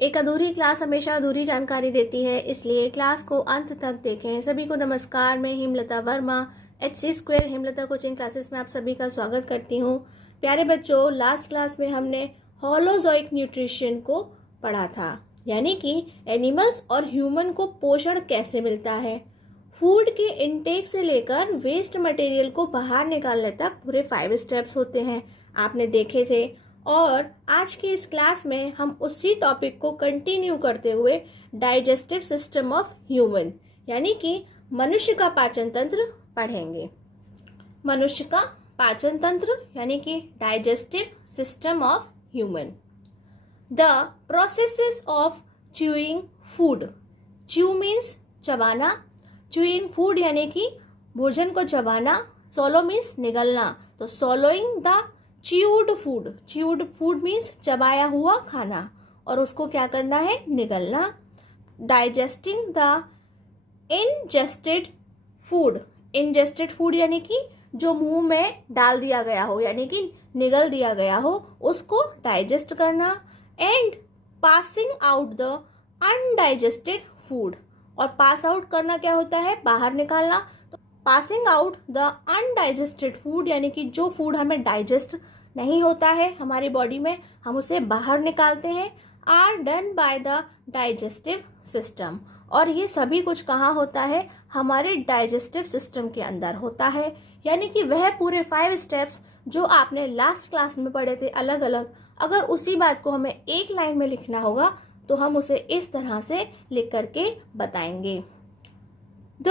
एक अधूरी क्लास हमेशा अधूरी जानकारी देती है, इसलिए क्लास को अंत तक देखें। सभी को नमस्कार, मैं Himlata Verma HC² Himlata coaching classes में आप सभी का स्वागत करती हूँ। प्यारे बच्चों, लास्ट क्लास में हमने होलोजोइक न्यूट्रिशन को पढ़ा था, यानी कि एनिमल्स और ह्यूमन को पोषण कैसे मिलता है। फूड के इनटेक से लेकर वेस्ट मटेरियल को बाहर निकालने तक पूरे 5 स्टेप्स होते हैं, आपने देखे थे। और आज की इस क्लास में हम उसी टॉपिक को कंटिन्यू करते हुए डाइजेस्टिव सिस्टम ऑफ ह्यूमन यानी कि मनुष्य का पाचन तंत्र पढ़ेंगे। मनुष्य का पाचन तंत्र यानी कि digestive system of human. The processes of chewing food. Chew means चबाना, च्यूइंग फूड यानी कि भोजन को चबाना, सोलो मीन्स निगलना, तो swallowing the chewed food. Chewed food means चबाया हुआ खाना और उसको क्या करना है, निगलना। Digesting the ingested food. Ingested food यानी कि जो मुंह में डाल दिया गया हो यानी कि निगल दिया गया हो, उसको डाइजेस्ट करना। And passing out the undigested food. और पास आउट करना क्या होता है, बाहर निकालना। तो passing out the undigested food यानी कि जो फूड हमें डाइजेस्ट नहीं होता है हमारी बॉडी में, हम उसे बाहर निकालते हैं। Are done by the digestive system. और ये सभी कुछ कहाँ होता है, हमारे डाइजेस्टिव सिस्टम के अंदर होता है। यानी कि वह पूरे 5 स्टेप्स जो आपने लास्ट क्लास में पढ़े थे अलग अलग, अगर उसी बात को हमें एक लाइन में लिखना होगा तो हम उसे इस तरह से लिख करके बताएंगे। The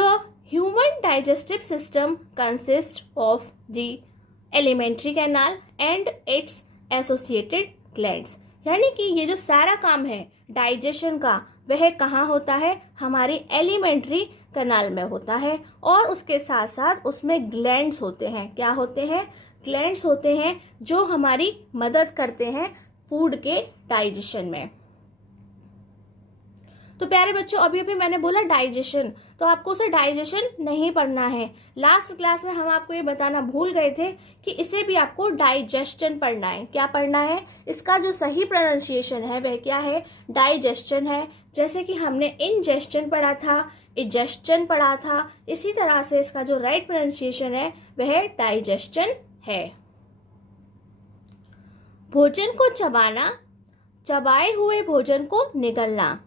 human digestive system consist of the alimentary canal and it's associated glands. यानी कि ये जो सारा काम है डाइजेशन का, वह कहाँ होता है, हमारी एलिमेंट्री कैनाल में होता है। और उसके साथ साथ उसमें ग्लैंड्स होते हैं। क्या होते हैं, ग्लैंड्स होते हैं जो हमारी मदद करते हैं फूड के डाइजेशन में। तो प्यारे बच्चों, अभी अभी मैंने बोला डाइजेशन, तो आपको उसे डाइजेशन नहीं पढ़ना है। लास्ट क्लास में हम आपको ये बताना भूल गए थे कि इसे भी आपको डाइजेस्शन पढ़ना है। क्या पढ़ना है, इसका जो सही प्रोनाउंसिएशन है वह क्या है, डाइजेस्शन है। जैसे कि हमने इंजेस्शन पढ़ा था, इजेस्शन पढ़ा था, इसी तरह से इसका जो राइट प्रोनाउंसिएशन है वह डाइजेस्शन है। भोजन को चबाना, चबाए हुए भोजन को निगलना,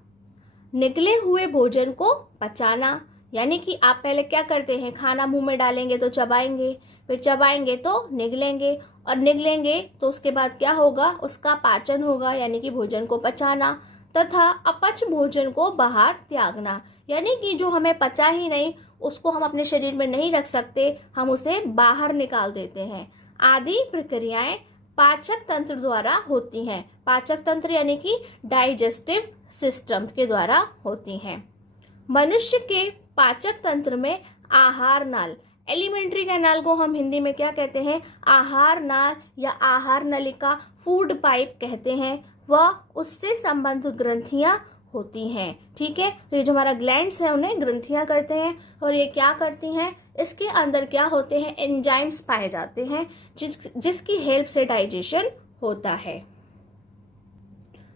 निकले हुए भोजन को पचाना। यानी कि आप पहले क्या करते हैं, खाना मुंह में डालेंगे तो चबाएंगे, फिर चबाएंगे तो निगलेंगे, और निगलेंगे तो उसके बाद क्या होगा, उसका पाचन होगा यानी कि भोजन को पचाना। तथा अपच भोजन को बाहर त्यागना, यानी कि जो हमें पचा ही नहीं, उसको हम अपने शरीर में नहीं रख सकते, हम उसे बाहर निकाल देते हैं। आदि प्रक्रियाएं पाचक तंत्र द्वारा होती हैं। पाचक तंत्र यानी कि डाइजेस्टिव सिस्टम के द्वारा होती हैं। मनुष्य के पाचक तंत्र में आहार नाल, एलिमेंट्री कैनाल को हम हिंदी में क्या कहते हैं, आहार नाल या आहार नलिका, फूड पाइप कहते हैं। वह उससे संबंध ग्रंथियां होती हैं। ठीक है, तो ये जो हमारा ग्लैंड्स है उन्हें ग्रंथियां करते हैं, और ये क्या करती हैं, इसके अंदर क्या होते हैं, एंजाइम्स पाए जाते हैं जिसकी हेल्प से डाइजेशन होता है।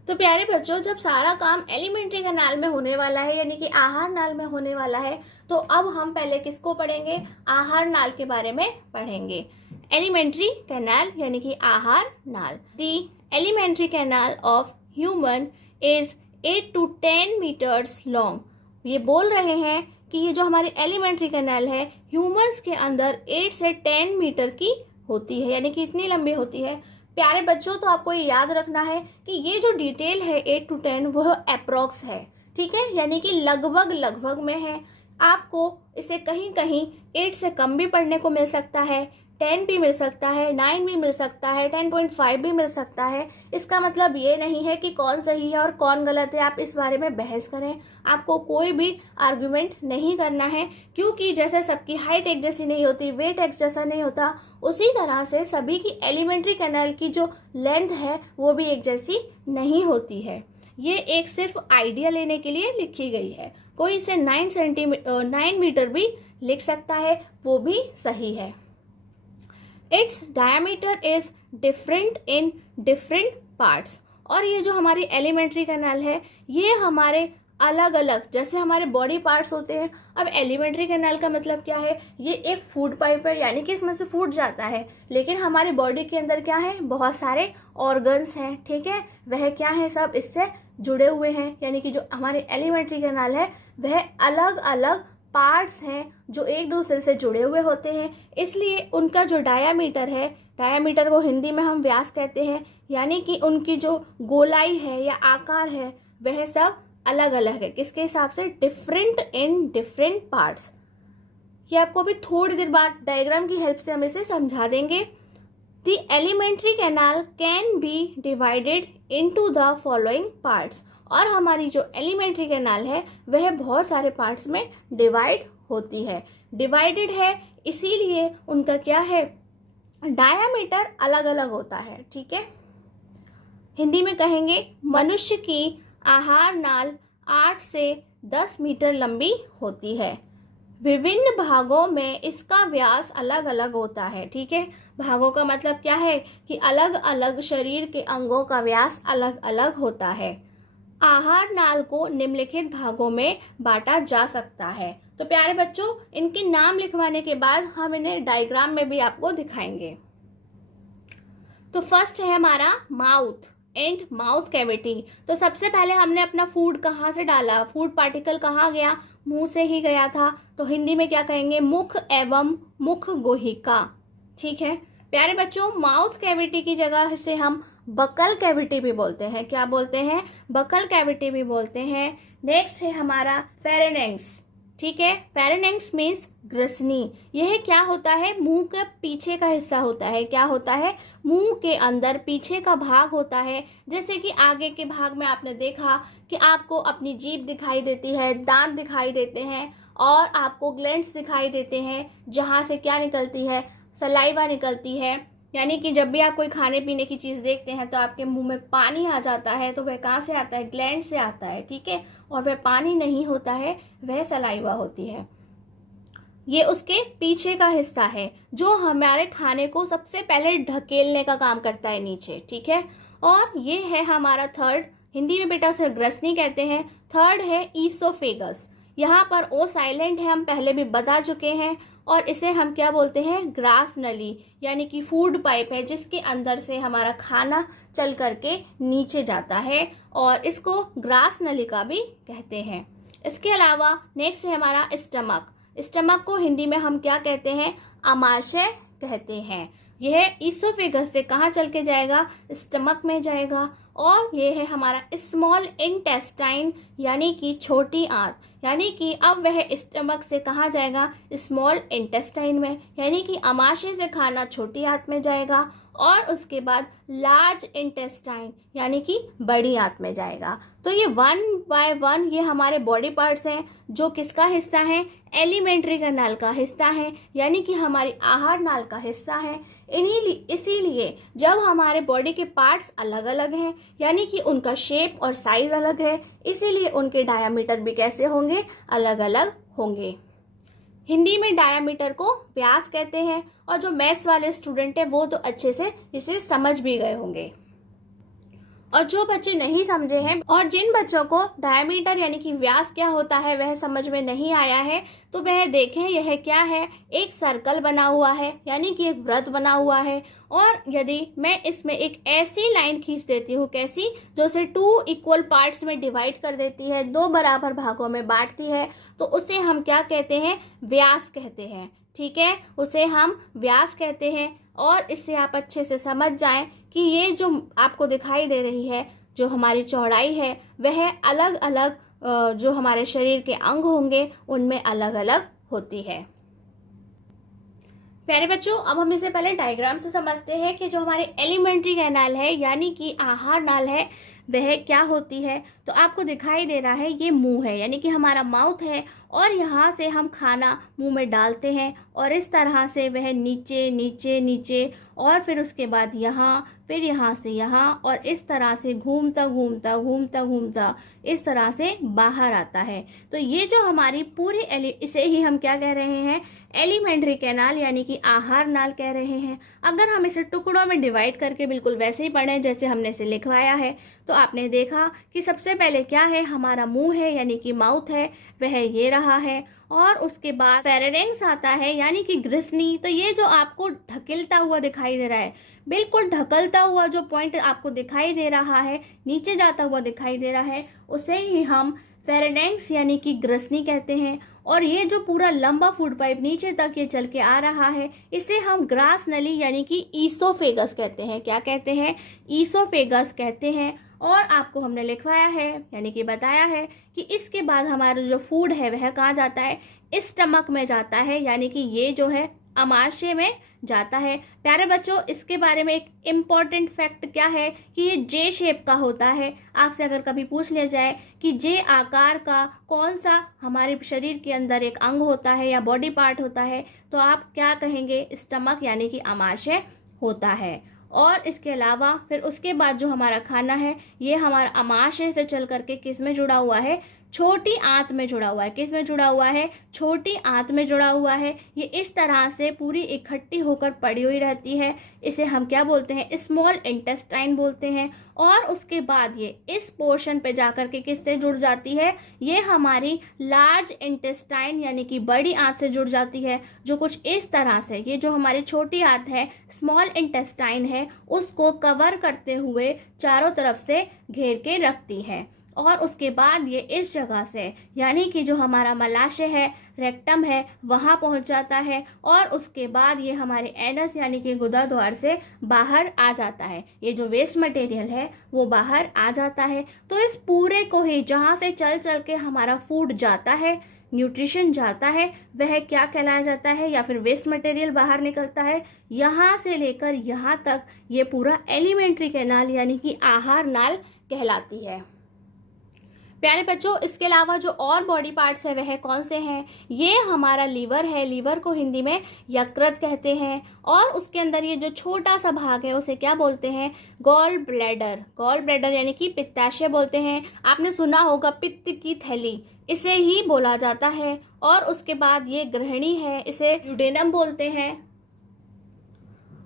तो प्यारे बच्चों, जब सारा काम एलिमेंट्री कैनाल में होने वाला है यानी कि आहार नाल में होने वाला है, तो अब हम पहले किसको पढ़ेंगे, आहार नाल के बारे में पढ़ेंगे। एलिमेंट्री कैनाल यानी कि आहार नाल। The alimentary canal of human is 8 to 10 metres long. ये बोल रहे हैं कि ये जो हमारी एलिमेंट्री कैनाल है ह्यूमंस के अंदर 8 से 10 मीटर की होती है, यानी कि इतनी लंबी होती है। प्यारे बच्चों, तो आपको ये याद रखना है कि ये जो डिटेल है 8 to 10 वह अप्रोक्स है। ठीक है, यानी कि लगभग लगभग में है। आपको इसे कहीं कहीं 8 से कम भी पढ़ने को मिल सकता है, 10 भी मिल सकता है, 9 भी मिल सकता है, 10.5 भी मिल सकता है। इसका मतलब ये नहीं है कि कौन सही है और कौन गलत है, आप इस बारे में बहस करें। आपको कोई भी आर्गुमेंट नहीं करना है, क्योंकि जैसे सबकी हाइट एक जैसी नहीं होती, वेट एक जैसा नहीं होता, उसी तरह से सभी की एलिमेंट्री कैनाल की जो लेंथ है वो भी एक जैसी नहीं होती है। ये एक सिर्फ आइडिया लेने के लिए लिखी गई है। कोई इसे 9 मीटर भी लिख सकता है, वो भी सही है। Its diameter is different in different parts. और ये जो हमारी एलिमेंट्री कैनाल है ये हमारे अलग अलग, जैसे हमारे बॉडी पार्ट्स होते हैं। अब एलिमेंट्री कैनाल का मतलब क्या है, ये एक फूड पाइप है, यानी कि इसमें से फूड जाता है, लेकिन हमारे बॉडी के अंदर क्या है, बहुत सारे ऑर्गन्स हैं, ठीक है, वह क्या है, सब इससे जुड़े हुए हैं। यानी कि जो हमारे एलिमेंट्री कैनाल है वह अलग अलग पार्ट्स हैं जो एक दूसरे से जुड़े हुए होते हैं, इसलिए उनका जो डायामीटर है, डायामीटर को हिंदी में हम व्यास कहते हैं, यानी कि उनकी जो गोलाई है या आकार है वह सब अलग अलग है। किसके हिसाब से, डिफरेंट इन डिफरेंट पार्ट्स। ये आपको अभी थोड़ी देर बाद डायग्राम की हेल्प से हम इसे समझा देंगे। The alimentary canal can be divided into the following parts. और हमारी जो एलिमेंट्री कैनाल है वह बहुत सारे पार्ट्स में डिवाइड होती है। डिवाइडेड है इसीलिए उनका क्या है, डायामीटर अलग अलग होता है, ठीक है। हिंदी में कहेंगे, मनुष्य की आहार नाल 8 से 10 मीटर लंबी होती है। विभिन्न भागों में इसका व्यास अलग अलग होता है, ठीक है। भागों का मतलब क्या है कि अलग अलग शरीर के अंगों का व्यास अलग अलग होता है। आहार नाल को निम्नलिखित भागों में बांटा जा सकता है। तो प्यारे बच्चों, इनके नाम लिखवाने के बाद हम इन्हें डायग्राम में भी आपको दिखाएंगे। तो फर्स्ट है हमारा माउथ एंड माउथ कैविटी। तो सबसे पहले हमने अपना फूड कहाँ से डाला, फूड पार्टिकल कहाँ गया, मुंह से ही गया था। तो हिंदी में क्या कहेंगे, मुख एवं मुख गुहिका, ठीक है। प्यारे बच्चों, माउथ कैविटी की जगह से हम बकल कैविटी भी बोलते हैं। क्या बोलते हैं, बकल कैविटी भी बोलते हैं। नेक्स्ट है हमारा फेरेनेक्स, ठीक है। फेरेनेक्स मीन्स ग्रसनी। यह क्या होता है, मुंह का पीछे का हिस्सा होता है। क्या होता है, मुंह के अंदर पीछे का भाग होता है। जैसे कि आगे के भाग में आपने देखा कि आपको अपनी जीभ दिखाई देती है, दांत दिखाई देते हैं और आपको ग्लैंड्स दिखाई देते हैं, जहाँ से क्या निकलती है, सलाइवा निकलती है। यानी कि जब भी आप कोई खाने पीने की चीज़ देखते हैं तो आपके मुंह में पानी आ जाता है, तो वह कहाँ से आता है, ग्लैंड से आता है, ठीक है। और वह पानी नहीं होता है, वह सलाइवा होती है। ये उसके पीछे का हिस्सा है जो हमारे खाने को सबसे पहले ढकेलने का काम करता है नीचे, ठीक है। और ये है हमारा थर्ड, हिंदी में बेटा उसे ग्रसनी कहते हैं। थर्ड है ईसोफेगस। यहाँ पर ओ साइलेंट है, हम पहले भी बता चुके हैं। और इसे हम क्या बोलते हैं, ग्रास नली, यानी कि फूड पाइप है जिसके अंदर से हमारा खाना चल करके नीचे जाता है, और इसको ग्रास नलिका भी कहते हैं। इसके अलावा नेक्स्ट है हमारा स्टमक। स्टमक को हिंदी में हम क्या कहते हैं, आमाशय कहते हैं। यह ईसोफेगस से कहाँ चल के जाएगा, स्टमक में जाएगा। और ये है हमारा स्मॉल इंटेस्टाइन, यानी कि छोटी आंत। यानी कि अब वह स्टमक से कहाँ जाएगा, स्मॉल इंटेस्टाइन में, यानी कि आमाशय से खाना छोटी आंत में जाएगा। और उसके बाद लार्ज इंटेस्टाइन, यानी कि बड़ी आंत में जाएगा। तो ये 1 बाय 1 ये हमारे बॉडी पार्ट्स हैं जो किसका हिस्सा है, एलिमेंट्री कैनाल का हिस्सा है, यानी कि हमारी आहार नाल का हिस्सा है। इसीलिए जब हमारे बॉडी के पार्ट्स अलग अलग हैं, यानी कि उनका शेप और साइज अलग है, इसीलिए उनके डायामीटर भी कैसे होंगे, अलग अलग होंगे। हिंदी में डायामीटर को व्यास कहते हैं, और जो मैथ्स वाले स्टूडेंट हैं वो तो अच्छे से इसे समझ भी गए होंगे। और जो बच्चे नहीं समझे हैं और जिन बच्चों को डायमीटर यानी कि व्यास क्या होता है वह समझ में नहीं आया है, तो वह देखें यह क्या है, एक सर्कल बना हुआ है, यानी कि एक वृत्त बना हुआ है। और यदि मैं इसमें एक ऐसी लाइन खींच देती हूँ, कैसी, जो उसे 2 इक्वल पार्ट्स में डिवाइड कर देती है, 2 बराबर भागों में बांटती है, तो उसे हम क्या कहते हैं, व्यास कहते हैं। ठीक है, उसे हम व्यास कहते हैं। और इससे आप अच्छे से समझ जाएं कि ये जो आपको दिखाई दे रही है, जो हमारी चौड़ाई है, वह अलग अलग जो हमारे शरीर के अंग होंगे उनमें अलग अलग होती है। प्यारे बच्चों, अब हम इसे पहले डायग्राम से समझते हैं कि जो हमारे एलिमेंट्री कैनाल है यानी कि आहार नाल है वह क्या होती है। तो आपको दिखाई दे रहा है ये मुंह है, यानी कि हमारा माउथ है, और यहाँ से हम खाना मुंह में डालते हैं और इस तरह से वह नीचे नीचे नीचे और फिर उसके बाद यहाँ, फिर यहाँ से यहाँ और इस तरह से घूमता घूमता घूमता घूमता इस तरह से बाहर आता है। तो ये जो हमारी पूरी इसे ही हम क्या कह रहे हैं, एलिमेंट्री कैनाल यानी कि आहार नाल कह रहे हैं। अगर हम इसे टुकड़ों में डिवाइड करके बिल्कुल वैसे ही पढ़ें जैसे हमने इसे लिखवाया है, तो आपने देखा कि सबसे पहले क्या है, हमारा मुंह है यानी कि माउथ है, वह ये रहा है। और उसके बाद फेरेंक्स आता है यानी कि ग्रिसनी। तो ये जो आपको ढकेलता हुआ दिखाई दे रहा है, बिल्कुल ढकलता हुआ जो पॉइंट आपको दिखाई दे रहा है, नीचे जाता हुआ दिखाई दे रहा है, उसे ही हम फेरेंक्स यानी कि ग्रिसनी कहते हैं। और ये जो पूरा लंबा फूड पाइप नीचे तक ये चल के आ रहा है, इसे हम ग्रास नली यानी कि ईसोफेगस कहते हैं। क्या कहते हैं, ईसोफेगस कहते हैं। और आपको हमने लिखवाया है यानी कि बताया है कि इसके बाद हमारा जो फूड है वह कहाँ जाता है, स्टमक में जाता है, यानी कि ये जो है अमाशय में जाता है। प्यारे बच्चों, इसके बारे में एक इम्पॉर्टेंट फैक्ट क्या है कि ये जे शेप का होता है। आपसे अगर कभी पूछ लिया जाए कि जे आकार का कौन सा हमारे शरीर के अंदर एक अंग होता है या बॉडी पार्ट होता है, तो आप क्या कहेंगे, स्टमक यानी कि अमाशय होता है। और इसके अलावा फिर उसके बाद जो हमारा खाना है, ये हमारा अमाशय से चल करके किस में जुड़ा हुआ है, छोटी आंत में जुड़ा हुआ है। किस में जुड़ा हुआ है, छोटी आंत में जुड़ा हुआ है। ये इस तरह से पूरी इकट्ठी होकर पड़ी हुई रहती है। इसे हम क्या बोलते हैं, स्मॉल इंटेस्टाइन बोलते हैं। और उसके बाद ये इस पोर्शन पे जाकर के किससे जुड़ जाती है, ये हमारी लार्ज इंटेस्टाइन यानी कि बड़ी आंत से जुड़ जाती है, जो कुछ इस तरह से, ये जो हमारी छोटी आंत है, स्मॉल इंटेस्टाइन है, उसको कवर करते हुए चारों तरफ से घेर के रखती है। और उसके बाद ये इस जगह से यानी कि जो हमारा मलाशय है, रेक्टम है, वहाँ पहुँच जाता है। और उसके बाद ये हमारे एनस यानी कि गुदा द्वार से बाहर आ जाता है। ये जो वेस्ट मटेरियल है वो बाहर आ जाता है। तो इस पूरे को ही जहाँ से चल चल के हमारा फूड जाता है, न्यूट्रिशन जाता है, वह क्या कहलाया जाता है, या फिर वेस्ट मटेरियल बाहर निकलता है, यहाँ से लेकर यहाँ तक ये पूरा एलिमेंट्री कैनाल यानी कि आहार नाल कहलाती है। प्यारे बच्चों, इसके अलावा जो और बॉडी पार्ट्स है वह कौन से हैं, ये हमारा लीवर है। लीवर को हिंदी में यकृत कहते हैं। और उसके अंदर ये जो छोटा सा भाग है उसे क्या बोलते हैं, गॉल ब्लैडर। गॉल ब्लैडर यानी कि पित्ताशय बोलते हैं। आपने सुना होगा पित्त की थैली, इसे ही बोला जाता है। और उसके बाद ये गृहिणी है, इसे ड्यूडेनम बोलते हैं।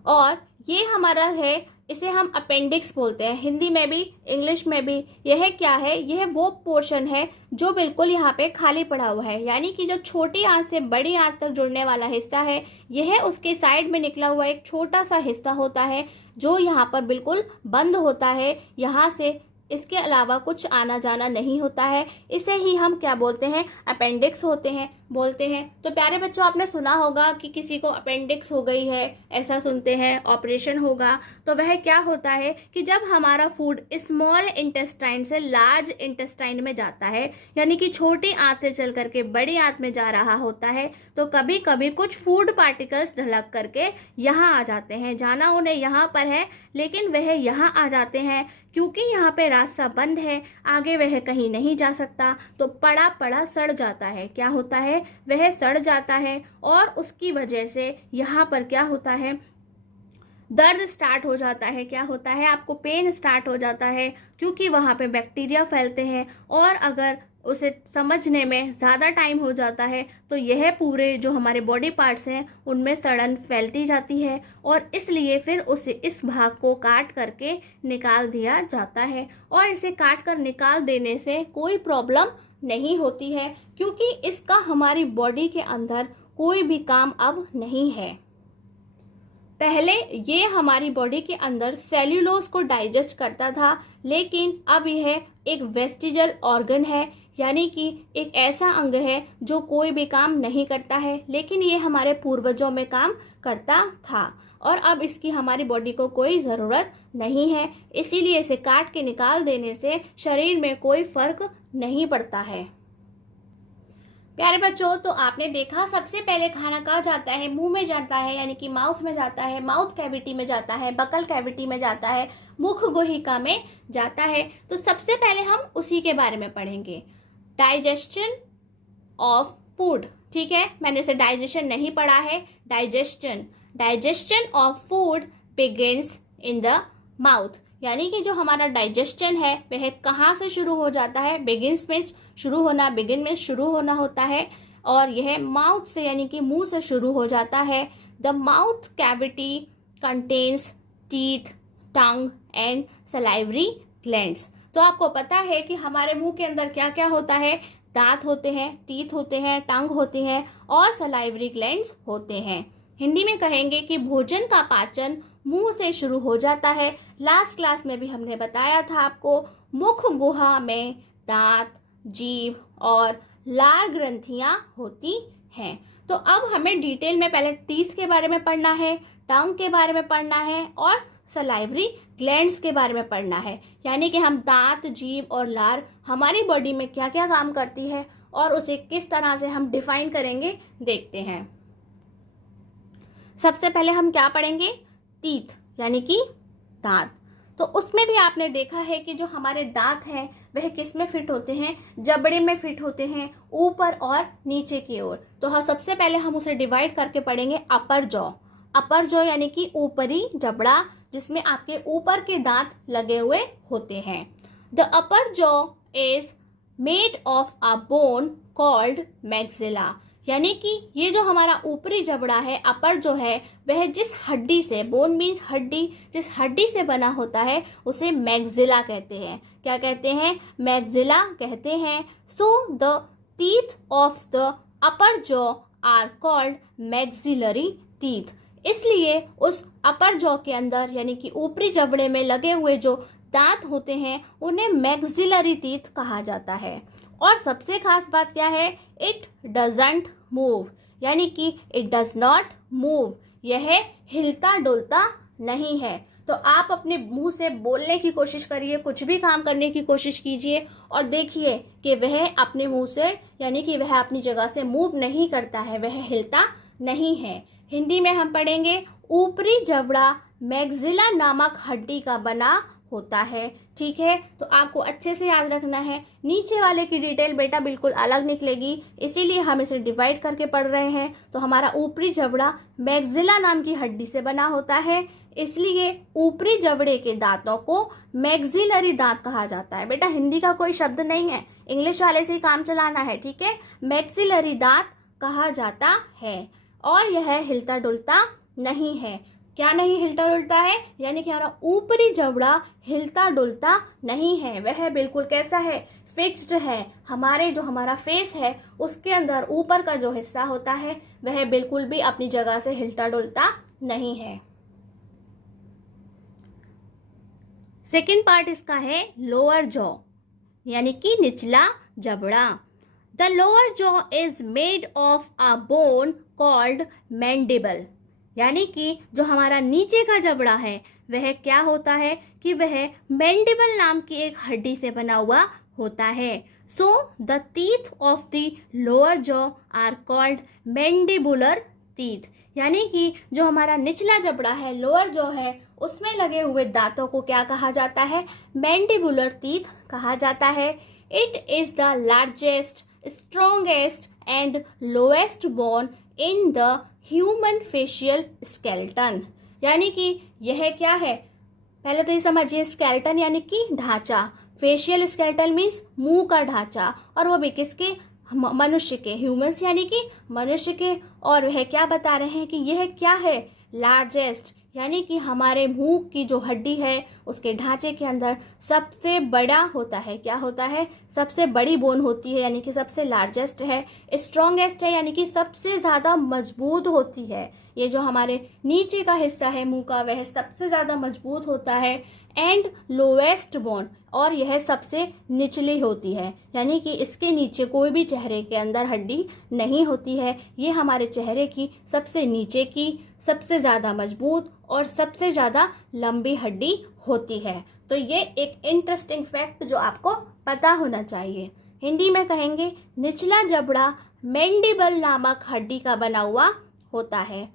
और ये हमारा है, इसे हम अपेंडिक्स बोलते हैं, हिंदी में भी इंग्लिश में भी। यह क्या है, यह वो पोर्शन है जो बिल्कुल यहाँ पे खाली पड़ा हुआ है, यानी कि जो छोटी आंत से बड़ी आंत तक जुड़ने वाला हिस्सा है, यह उसके साइड में निकला हुआ एक छोटा सा हिस्सा होता है जो यहाँ पर बिल्कुल बंद होता है। यहाँ से इसके अलावा कुछ आना जाना नहीं होता है। इसे ही हम क्या बोलते हैं, अपेंडिक्स बोलते हैं। तो प्यारे बच्चों, आपने सुना होगा कि किसी को अपेंडिक्स हो गई है, ऐसा सुनते हैं, ऑपरेशन होगा। तो वह क्या होता है कि जब हमारा फूड स्मॉल इंटेस्टाइन से लार्ज इंटेस्टाइन में जाता है, यानी कि छोटी आंत से चल करके बड़ी आंत में जा रहा होता है, तो कभी कभी कुछ फूड पार्टिकल्स ढलक करके यहाँ आ जाते हैं। जाना उन्हें यहाँ पर है, लेकिन वह यहाँ आ जाते हैं क्योंकि यहाँ पे रास्ता बंद है, आगे वह कहीं नहीं जा सकता। तो पड़ा पड़ा सड़ जाता है। क्या होता है, वह सड़ जाता है। और उसकी वजह से यहाँ पर क्या होता है, दर्द स्टार्ट हो जाता है। क्या होता है, आपको पेन स्टार्ट हो जाता है, क्योंकि वहाँ पे बैक्टीरिया फैलते हैं। और अगर उसे समझने में ज़्यादा टाइम हो जाता है तो यह पूरे जो हमारे बॉडी पार्ट्स हैं उनमें सड़न फैलती जाती है। और इसलिए फिर उसे इस भाग को काट करके निकाल दिया जाता है। और इसे काट कर निकाल देने से कोई प्रॉब्लम नहीं होती है, क्योंकि इसका हमारी बॉडी के अंदर कोई भी काम अब नहीं है। पहले ये हमारी बॉडी के अंदर सेल्यूलोज को डाइजेस्ट करता था, लेकिन अब यह एक वेस्टिजल ऑर्गन है, यानी कि एक ऐसा अंग है जो कोई भी काम नहीं करता है, लेकिन ये हमारे पूर्वजों में काम करता था। और अब इसकी हमारी बॉडी को कोई ज़रूरत नहीं है, इसीलिए इसे काट के निकाल देने से शरीर में कोई फर्क नहीं पड़ता है। प्यारे बच्चों, तो आपने देखा सबसे पहले खाना कहाँ जाता है, मुंह में जाता है, यानी कि माउथ में जाता है, माउथ कैविटी में जाता है, बकल कैविटी में जाता है, मुख गुहिका में जाता है। तो सबसे पहले हम उसी के बारे में पढ़ेंगे। Digestion of food. ठीक है, मैंने इसे डाइजेशन नहीं पढ़ा है, digestion of food begins in the mouth. यानी कि जो हमारा डाइजेशन है वह कहाँ से शुरू हो जाता है, बिगिन में शुरू होना होता है, और यह माउथ से यानी कि मुंह से शुरू हो जाता है। The mouth cavity contains teeth, tongue and salivary glands. तो आपको पता है कि हमारे मुंह के अंदर क्या क्या होता है, दांत होते हैं, टीथ होते हैं, टंग होती है और सलाइवरी ग्लैंड्स होते हैं। हिंदी में कहेंगे कि भोजन का पाचन मुंह से शुरू हो जाता है। लास्ट क्लास में भी हमने बताया था आपको, मुख गुहा में दांत, जीभ और लार ग्रंथियां होती हैं। तो अब हमें डिटेल में पहले टीथ के बारे में पढ़ना है, टंग के बारे में पढ़ना है और सलाइवरी ग्लैंड्स के बारे में पढ़ना है। यानी कि हम दांत, जीभ और लार हमारी बॉडी में क्या क्या काम करती है और उसे किस तरह से हम डिफाइन करेंगे, देखते हैं। सबसे पहले हम क्या पढ़ेंगे, टीथ यानी कि दांत। तो उसमें भी आपने देखा है कि जो हमारे दांत हैं वह किस में फिट होते हैं, जबड़े में फिट होते हैं, ऊपर और नीचे की ओर। तो हाँ, सबसे पहले हम उसे डिवाइड करके पढ़ेंगे अपर जॉ यानी कि ऊपरी जबड़ा, जिसमें आपके ऊपर के दांत लगे हुए होते हैं। The upper jaw is made of a bone called maxilla. यानी कि ये जो हमारा ऊपरी जबड़ा है, अपर जो है, वह जिस हड्डी से, बोन मीन्स हड्डी, जिस हड्डी से बना होता है उसे मैक्सिला कहते हैं। क्या कहते हैं, मैक्सिला कहते हैं। So the teeth of the upper jaw are called maxillary teeth. इसलिए उस अपर जॉ के अंदर यानी कि ऊपरी जबड़े में लगे हुए जो दांत होते हैं उन्हें मैक्सिलरी टीथ कहा जाता है। और सबसे खास बात क्या है, इट डजंट मूव, यानी कि इट डज नॉट मूव, यह हिलता डुलता नहीं है। तो आप अपने मुंह से बोलने की कोशिश करिए, कुछ भी काम करने की कोशिश कीजिए और देखिए कि वह अपने मुंह से यानी कि वह अपनी जगह से मूव नहीं करता है, वह हिलता नहीं है। हिंदी में हम पढ़ेंगे, ऊपरी जबड़ा मैक्सिला नामक हड्डी का बना होता है। ठीक है, तो आपको अच्छे से याद रखना है, नीचे वाले की डिटेल बेटा बिल्कुल अलग निकलेगी, इसीलिए हम इसे डिवाइड करके पढ़ रहे हैं। तो हमारा ऊपरी जबड़ा मैक्सिला नाम की हड्डी से बना होता है, इसलिए ऊपरी जबड़े के दांतों को मैक्सिलरी दांत कहा जाता है। बेटा हिंदी का कोई शब्द नहीं है, इंग्लिश वाले से ही काम चलाना है। ठीक है, मैक्सिलरी दांत कहा जाता है और यह हिलता डुलता नहीं है। क्या नहीं हिलता डुलता है, यानी कि हमारा ऊपरी जबड़ा हिलता डुलता नहीं है, वह बिल्कुल कैसा है, फिक्स्ड है। हमारा फेस है उसके अंदर ऊपर का जो हिस्सा होता है वह बिल्कुल भी अपनी जगह से हिलता डुलता नहीं है। सेकेंड पार्ट इसका है लोअर जॉ यानी कि निचला जबड़ा। The lower jaw is made of a bone called mandible. यानी कि जो हमारा नीचे का जबड़ा है वह क्या होता है कि वह मैंडिबल नाम की एक हड्डी से बना हुआ होता है। So the teeth of the lower jaw are called mandibular teeth. यानी कि जो हमारा निचला जबड़ा है, लोअर जॉ है, उसमें लगे हुए दांतों को क्या कहा जाता है, मैंडिबुलर टीथ कहा जाता है। It is the largest, strongest and lowest bone in the human facial skeleton. यानी कि यह क्या है, पहले तो ये समझिए, स्केलेटन यानी कि ढांचा, फेशियल स्केलेटन मीन्स मुंह का ढांचा, और वो भी किसके, मनुष्य के, ह्यूमंस यानी कि मनुष्य के। और वह क्या बता रहे हैं कि यह क्या है, लार्जेस्ट, यानी कि हमारे मुंह की जो हड्डी है उसके ढांचे के अंदर सबसे बड़ा होता है। क्या होता है, सबसे बड़ी बोन होती है, यानी कि सबसे लार्जेस्ट है। स्ट्रॉन्गेस्ट है, यानी कि सबसे ज़्यादा मजबूत होती है। ये जो हमारे नीचे का हिस्सा है मुंह का वह सबसे ज़्यादा मजबूत होता है। एंड लोएस्ट बोन, और यह सबसे निचली होती है, यानी कि इसके नीचे कोई भी चेहरे के अंदर हड्डी नहीं होती है। ये हमारे चेहरे की सबसे नीचे की, सबसे ज़्यादा मजबूत और सबसे ज़्यादा लंबी हड्डी होती है। तो ये एक इंटरेस्टिंग फैक्ट जो आपको पता होना चाहिए। हिंदी में कहेंगे, निचला जबड़ा मैंडिबल नामक हड्डी का बना हुआ होता है,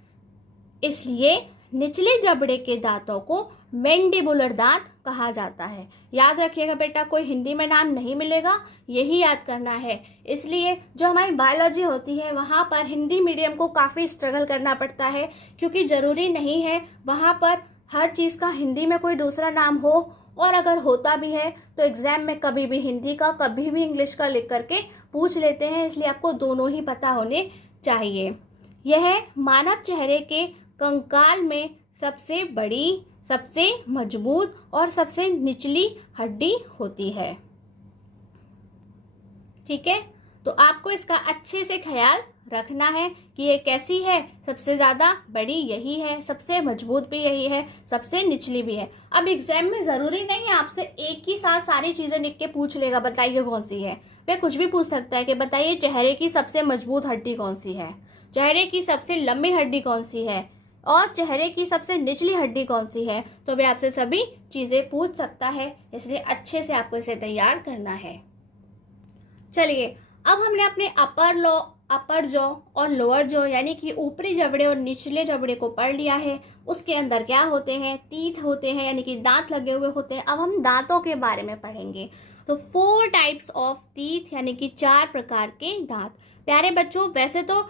इसलिए निचले जबड़े के दांतों को मैंडिबुलर दांत कहा जाता है। याद रखिएगा बेटा, कोई हिंदी में नाम नहीं मिलेगा, यही याद करना है। इसलिए जो हमारी बायोलॉजी होती है वहाँ पर हिंदी मीडियम को काफ़ी स्ट्रगल करना पड़ता है, क्योंकि ज़रूरी नहीं है वहाँ पर हर चीज़ का हिंदी में कोई दूसरा नाम हो, और अगर होता भी है तो एग्ज़ाम में कभी भी हिंदी का कभी भी इंग्लिश का लिख करके पूछ लेते हैं, इसलिए आपको दोनों ही पता होने चाहिए। यह मानव चेहरे के कंकाल में सबसे बड़ी, सबसे मजबूत और सबसे निचली हड्डी होती है। ठीक है, तो आपको इसका अच्छे से ख्याल रखना है कि ये कैसी है, सबसे ज़्यादा बड़ी यही है, सबसे मजबूत भी यही है, सबसे निचली भी है। अब एग्जाम में ज़रूरी नहीं है आपसे एक ही साथ सारी चीज़ें लिख के पूछ लेगा बताइए कौन सी है। वह कुछ भी पूछ सकता है कि बताइए चेहरे की सबसे मजबूत हड्डी कौन सी है, चेहरे की सबसे लंबी हड्डी कौन सी है, और चेहरे की सबसे निचली हड्डी कौन सी है। तो वह आपसे सभी चीज़ें पूछ सकता है, इसलिए अच्छे से आपको इसे तैयार करना है। चलिए, अब हमने अपने अपर जॉ और लोअर जॉ यानी कि ऊपरी जबड़े और निचले जबड़े को पढ़ लिया है। उसके अंदर क्या होते हैं, टीथ होते हैं यानी कि दांत लगे हुए होते हैं। अब हम दांतों के बारे में पढ़ेंगे। तो 4 टाइप्स ऑफ टीथ यानी कि 4 प्रकार के दांत। प्यारे बच्चों, वैसे तो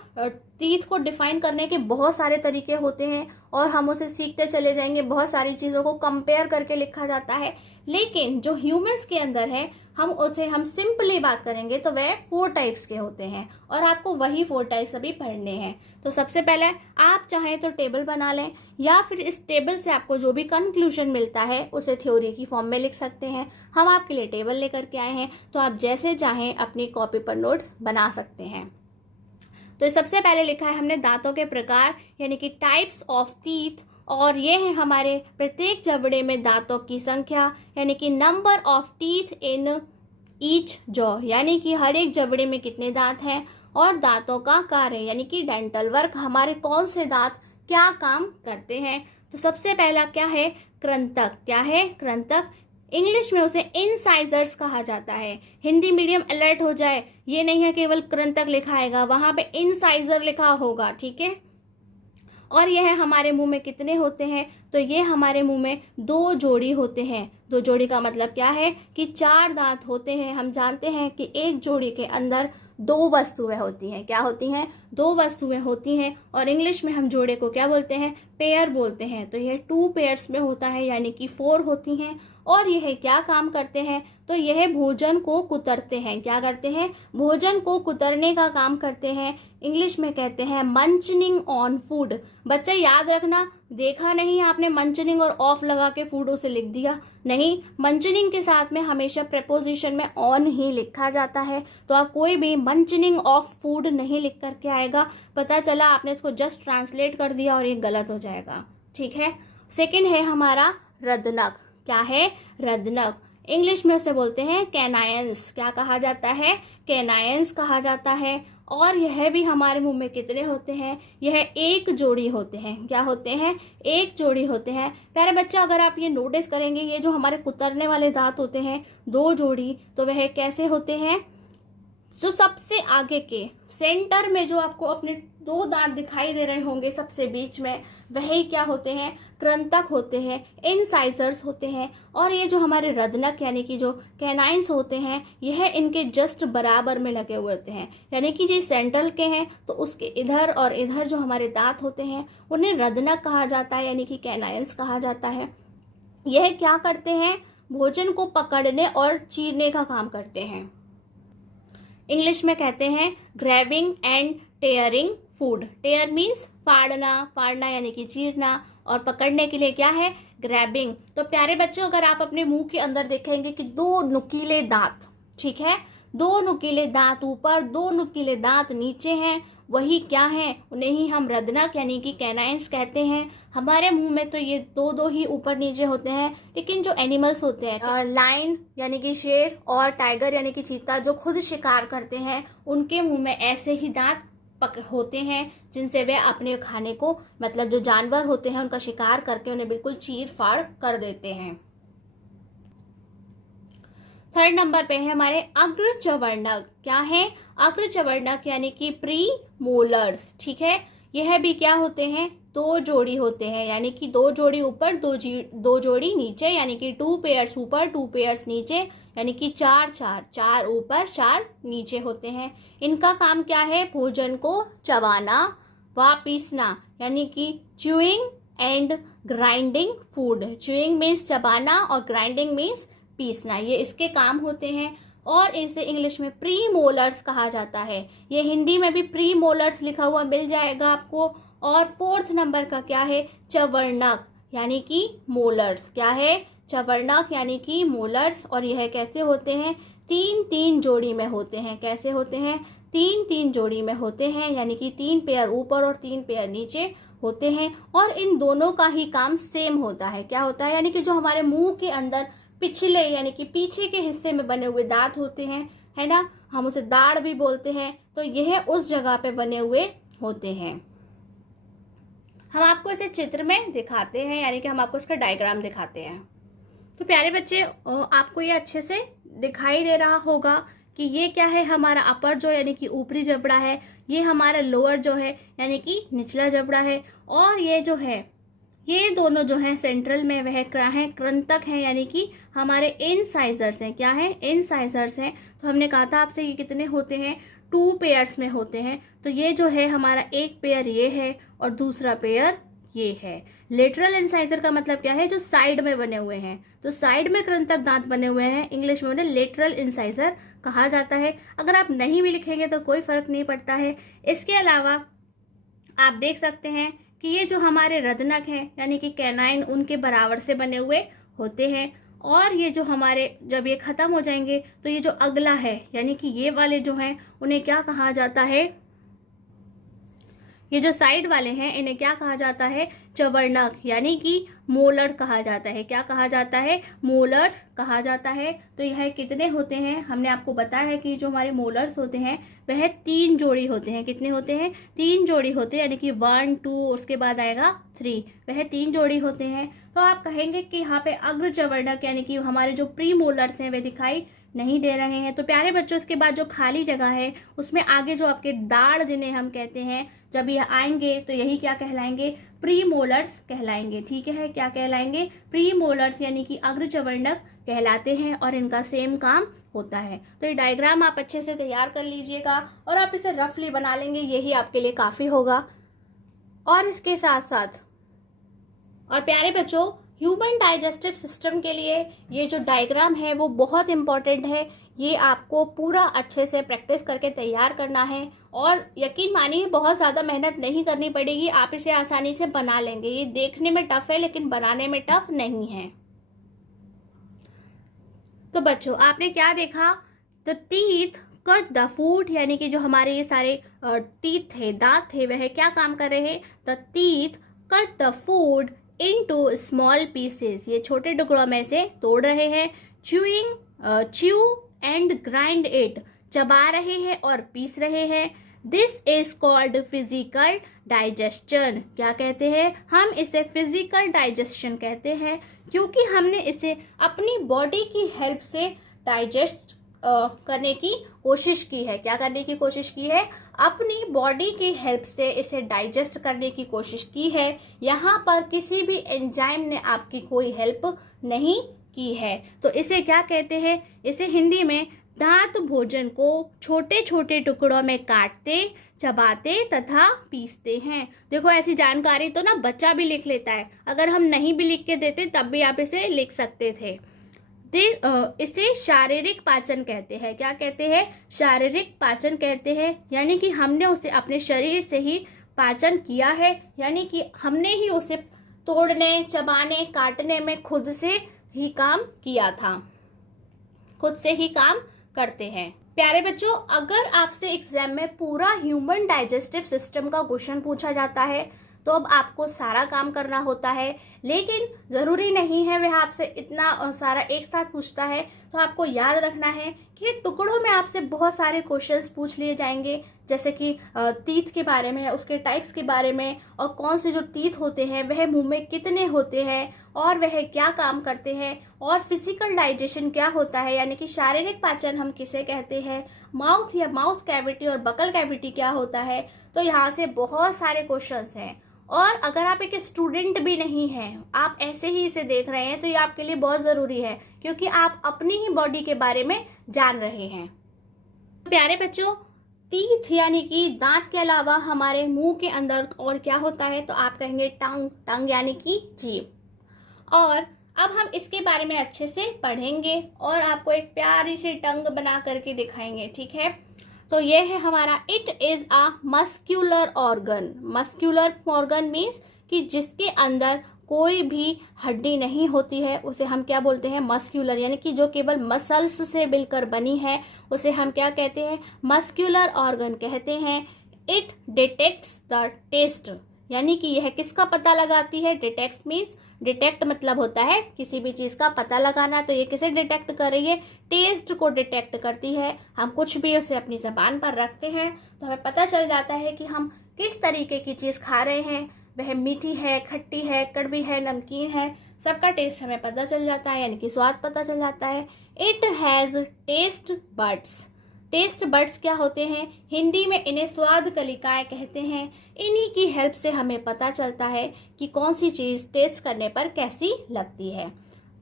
टीथ को डिफाइन करने के बहुत सारे तरीके होते हैं और हम उसे सीखते चले जाएंगे, बहुत सारी चीज़ों को कंपेयर करके लिखा जाता है, लेकिन जो ह्यूमंस के अंदर है हम सिंपली बात करेंगे तो वह 4 टाइप्स के होते हैं और आपको वही 4 टाइप्स अभी पढ़ने हैं। तो सबसे पहले आप चाहें तो टेबल बना लें, या फिर इस टेबल से आपको जो भी कंक्लूजन मिलता है उसे थ्योरी की फॉर्म में लिख सकते हैं। हम आपके लिए टेबल लेकर के आए हैं, तो आप जैसे चाहें अपनी कॉपी पर नोट्स बना सकते हैं। तो सबसे पहले लिखा है हमने दांतों के प्रकार यानी कि टाइप्स ऑफ टीथ, और ये है हमारे प्रत्येक जबड़े में दांतों की संख्या यानी कि number of teeth in each jaw, यानी कि हर एक जबड़े में कितने दांत हैं, और दांतों का कार्य यानी कि डेंटल वर्क, हमारे कौन से दांत क्या काम करते हैं। तो सबसे पहला क्या है, कृंतक। क्या है, कृंतक। इंग्लिश में उसे इंसाइजर्स कहा जाता है। हिंदी मीडियम अलर्ट हो जाए, ये नहीं है केवल कृंतक लिखा आएगा, वहां पे इंसाइजर लिखा होगा। ठीक है, और यह हमारे मुंह में कितने होते हैं, तो ये हमारे मुंह में 2 जोड़ी होते हैं। 2 जोड़ी का मतलब क्या है कि 4 दांत होते हैं। हम जानते हैं कि एक जोड़ी के अंदर 2 वस्तुएं होती हैं। क्या होती हैं, 2 वस्तुएं होती हैं, और इंग्लिश में हम जोड़े को क्या बोलते हैं, पेयर बोलते हैं। तो यह 2 पेयर्स में होता है यानी कि 4 होती हैं। और यह क्या काम करते हैं, तो यह भोजन को कुतरते हैं। क्या करते हैं, भोजन को कुतरने का काम करते हैं। इंग्लिश में कहते हैं मंचनिंग ऑन फूड। बच्चे याद रखना, देखा नहीं आपने मंचनिंग और ऑफ लगा के फूड उसे लिख दिया, नहीं, मंचनिंग के साथ में हमेशा प्रेपोजिशन में ऑन ही लिखा जाता है। तो आप कोई भी मंचनिंग ऑफ फूड नहीं लिख करके आएगा, पता चला आपने इसको जस्ट ट्रांसलेट कर दिया और ये गलत हो जाएगा। ठीक है, सेकंड है हमारा रदनक। क्या है, रदनक। इंग्लिश में उसे बोलते हैं कैनायंस। क्या कहा जाता है, कैनायंस कहा जाता है। और यह भी हमारे मुंह में कितने होते हैं, यह 1 जोड़ी होते हैं। क्या होते हैं, 1 जोड़ी होते हैं। प्यारे बच्चा, अगर आप ये नोटिस करेंगे, ये जो हमारे कुतरने वाले दांत होते हैं 2 जोड़ी, तो वह कैसे होते हैं, जो सबसे आगे के सेंटर में जो आपको अपने 2 दांत दिखाई दे रहे होंगे सबसे बीच में, वही क्या होते हैं, कृंतक होते हैं, इंसाइजर्स होते हैं। और ये जो हमारे रदनक यानी कि जो कैनाइंस होते हैं, यह इनके जस्ट बराबर में लगे हुए होते हैं, यानी कि जो सेंट्रल के हैं तो उसके इधर और इधर जो हमारे दांत होते हैं उन्हें रदनक कहा जाता है यानी कि कैनाइंस कहा जाता है। यह क्या करते हैं, भोजन को पकड़ने और चीरने का काम करते हैं। इंग्लिश में कहते हैं grabbing and tearing food. Tear means फाड़ना, फाड़ना यानी कि चीरना, और पकड़ने के लिए क्या है, ग्रैबिंग। तो प्यारे बच्चों, अगर आप अपने मुंह के अंदर देखेंगे कि 2 नुकीले दांत, ठीक है, 2 नुकीले दांत ऊपर, 2 नुकीले दांत नीचे हैं, वही क्या है, उन्हें ही हम रदनक यानी कि कैनाइंस कहते हैं। हमारे मुंह में तो ये 2 ही ऊपर नीचे होते हैं, लेकिन जो एनिमल्स होते हैं, लायन यानी कि शेर और टाइगर यानी कि चीता, जो खुद शिकार करते हैं, उनके मुंह में ऐसे ही दांत होते हैं जिनसे वे अपने खाने को, मतलब जो जानवर होते हैं उनका शिकार करके उन्हें बिल्कुल चीर फाड़ कर देते हैं। 3rd नंबर पे है हमारे अग्रचवर्णक। क्या है, अग्रचवर्णक यानी कि प्री मोलर्स। ठीक है, यह भी क्या होते हैं, 2 जोड़ी होते हैं, यानी कि 2 जोड़ी ऊपर 2 जोड़ी नीचे, यानी कि 2 पेयर्स ऊपर 2 पेयर्स नीचे, यानी कि 4 ऊपर 4 नीचे होते हैं। इनका काम क्या है, भोजन को चबाना व पीसना, यानी कि chewing and grinding food. Chewing means चबाना और ग्राइंडिंग मीन्स पीसना, ये इसके काम होते हैं। और इसे इंग्लिश में प्री मोलर्स कहा जाता है। ये हिंदी में भी प्री मोलर्स लिखा हुआ मिल जाएगा आपको। और 4th नंबर का क्या है, चवर्णक यानी कि मोलर्स। क्या है, चवर्णक यानी कि मोलर्स। और यह कैसे होते हैं, 3 जोड़ी में होते हैं। कैसे होते हैं, 3 जोड़ी में होते हैं, यानी कि 3 पेयर ऊपर और 3 पेयर नीचे होते हैं। और इन दोनों का ही काम सेम होता है। क्या होता है, यानी कि जो हमारे मुंह के अंदर पिछले यानी कि पीछे के हिस्से में बने हुए दांत होते हैं, है ना, हम उसे दाढ़ भी बोलते हैं, तो यह उस जगह पे बने हुए होते हैं। हम आपको इसे चित्र में दिखाते हैं, यानी कि हम आपको इसका डायग्राम दिखाते हैं। तो प्यारे बच्चे, आपको ये अच्छे से दिखाई दे रहा होगा कि ये क्या है, हमारा अपर जो यानी कि ऊपरी जबड़ा है, ये हमारा लोअर जो है यानी कि निचला जबड़ा है। और ये जो है, ये दोनों जो हैं सेंट्रल में वह क्या है, कृंतक हैं, यानी कि हमारे इनसाइजर्स हैं। क्या है, इनसाइजर्स हैं। तो हमने कहा था आपसे ये कितने होते हैं, 2 पेयर्स में होते हैं। तो ये जो है हमारा एक पेयर ये है और दूसरा पेयर ये है। लेटरल इंसाइजर का मतलब क्या है, जो साइड में बने हुए हैं। तो साइड में कृंतक दांत बने हुए हैं, इंग्लिश में उन्हें लेटरल इंसाइजर कहा जाता है। अगर आप नहीं भी लिखेंगे तो कोई फर्क नहीं पड़ता है। इसके अलावा आप देख सकते हैं कि ये जो हमारे रदनक हैं यानी कि कैनाइन, उनके बराबर से बने हुए होते हैं। और ये जो हमारे, जब ये खत्म हो जाएंगे तो ये जो अगला है यानी कि ये वाले जो हैं उन्हें क्या कहा जाता है, ये जो साइड वाले हैं इन्हें क्या कहा जाता है, चवर्णक यानी कि मोलर कहा जाता है। क्या कहा जाता है, मोलर्स कहा जाता है। तो यह कितने होते हैं, हमने आपको बताया है कि जो हमारे मोलर्स होते हैं वह 3 जोड़ी होते हैं। कितने होते हैं, 3 जोड़ी होते हैं, यानी कि 1 2 उसके बाद आएगा 3, वह 3 जोड़ी होते हैं। तो आप कहेंगे कि यहाँ पे अग्र चवर्णक यानी कि हमारे जो प्री मोलर्स हैं वे दिखाई नहीं दे रहे हैं। तो प्यारे बच्चों, इसके बाद जो खाली जगह है उसमें आगे जो आपके दाढ़ जिन्हें हम कहते हैं, जब ये आएंगे तो यही क्या कहलाएंगे, प्री मोलर्स कहलाएंगे। ठीक है, क्या कहलाएंगे, प्री मोलर्स यानी कि अग्र चवर्णक कहलाते हैं। और इनका सेम काम होता है। तो ये डायग्राम आप अच्छे से तैयार कर लीजिएगा और आप इसे रफली बना लेंगे, यही आपके लिए काफ़ी होगा। और इसके साथ साथ, और प्यारे बच्चों, ह्यूमन डाइजेस्टिव सिस्टम के लिए ये जो डायग्राम है वो बहुत इम्पॉर्टेंट है। ये आपको पूरा अच्छे से प्रैक्टिस करके तैयार करना है। और यकीन मानिए बहुत ज़्यादा मेहनत नहीं करनी पड़ेगी, आप इसे आसानी से बना लेंगे। ये देखने में टफ है लेकिन बनाने में टफ नहीं है। तो बच्चों, आपने क्या देखा, the teeth cut the food, यानी कि जो हमारे ये सारे टीथ थे, दांत थे, वह क्या काम कर रहे हैं, the teeth cut the food into small pieces, ये छोटे टुकड़ों में से तोड़ रहे हैं। च्यू एंड ग्राइंड इट, चबा रहे हैं और पीस रहे हैं। This is called physical digestion. क्या कहते हैं, हम इसे फिजिकल डाइजेशन कहते हैं, क्योंकि हमने इसे अपनी बॉडी की हेल्प से डाइजेस्ट करने की कोशिश की है। क्या करने की कोशिश की है, अपनी बॉडी की हेल्प से इसे डाइजेस्ट करने की कोशिश की है। यहाँ पर किसी भी एंजाइम ने आपकी कोई हेल्प नहीं की है। तो इसे क्या कहते हैं, इसे हिंदी में दांत भोजन को छोटे छोटे टुकड़ों में काटते, चबाते तथा पीसते हैं। देखो, ऐसी जानकारी तो ना बच्चा भी लिख लेता है, अगर हम नहीं भी लिख के देते तब भी आप इसे लिख सकते थे। इसे शारीरिक पाचन कहते हैं। क्या कहते हैं, शारीरिक पाचन कहते हैं, यानी कि हमने उसे अपने शरीर से ही पाचन किया है, यानी कि हमने ही उसे तोड़ने, चबाने, काटने में खुद से ही काम किया था, खुद से ही काम करते हैं। प्यारे बच्चों, अगर आपसे एग्जाम में पूरा ह्यूमन डाइजेस्टिव सिस्टम का क्वेश्चन पूछा जाता है तो अब आपको सारा काम करना होता है, लेकिन ज़रूरी नहीं है वह आपसे इतना सारा एक साथ पूछता है। तो आपको याद रखना है कि टुकड़ों में आपसे बहुत सारे क्वेश्चंस पूछ लिए जाएंगे, जैसे कि टीथ के बारे में, उसके टाइप्स के बारे में, और कौन से जो टीथ होते हैं वह मुंह में कितने होते हैं और वह क्या काम करते हैं, और फिजिकल डाइजेशन क्या होता है यानी कि शारीरिक पाचन हम किसे कहते हैं, माउथ या माउथ कैविटी और बकल कैविटी क्या होता है। तो यहाँ से बहुत सारे क्वेश्चंस हैं। और अगर आप एक स्टूडेंट भी नहीं हैं, आप ऐसे ही इसे देख रहे हैं, तो ये आपके लिए बहुत ज़रूरी है क्योंकि आप अपनी ही बॉडी के बारे में जान रहे हैं। प्यारे बच्चों, टीथ यानी कि दांत के अलावा हमारे मुंह के अंदर और क्या होता है, तो आप कहेंगे टंग, टंग यानी कि जीभ। और अब हम इसके बारे में अच्छे से पढ़ेंगे और आपको एक प्यारी सी टंग बना करके दिखाएंगे, ठीक है। तो ये है हमारा, it is a muscular organ. Muscular organ means कि जिसके अंदर कोई भी हड्डी नहीं होती है, उसे हम क्या बोलते हैं, मस्क्यूलर, यानी कि जो केवल मसल्स से मिलकर बनी है उसे हम क्या कहते हैं, मस्क्यूलर ऑर्गन कहते हैं। इट डिटेक्ट्स द टेस्ट, यानी कि यह किसका पता लगाती है, डिटेक्ट्स मीन्स, डिटेक्ट मतलब होता है किसी भी चीज़ का पता लगाना, तो ये किसे डिटेक्ट कर रही है, टेस्ट को डिटेक्ट करती है। हम कुछ भी उसे अपनी ज़बान पर रखते हैं तो हमें पता चल जाता है कि हम किस तरीके की चीज़ खा रहे हैं, वह मीठी है, खट्टी है, कड़वी है, नमकीन है, सबका टेस्ट हमें पता चल जाता है, यानी कि स्वाद पता चल जाता है। It has taste buds. Taste buds क्या होते हैं, हिंदी में इन्हें स्वाद कलिकाएं कहते हैं। इन्हीं की हेल्प से हमें पता चलता है कि कौन सी चीज़ टेस्ट करने पर कैसी लगती है।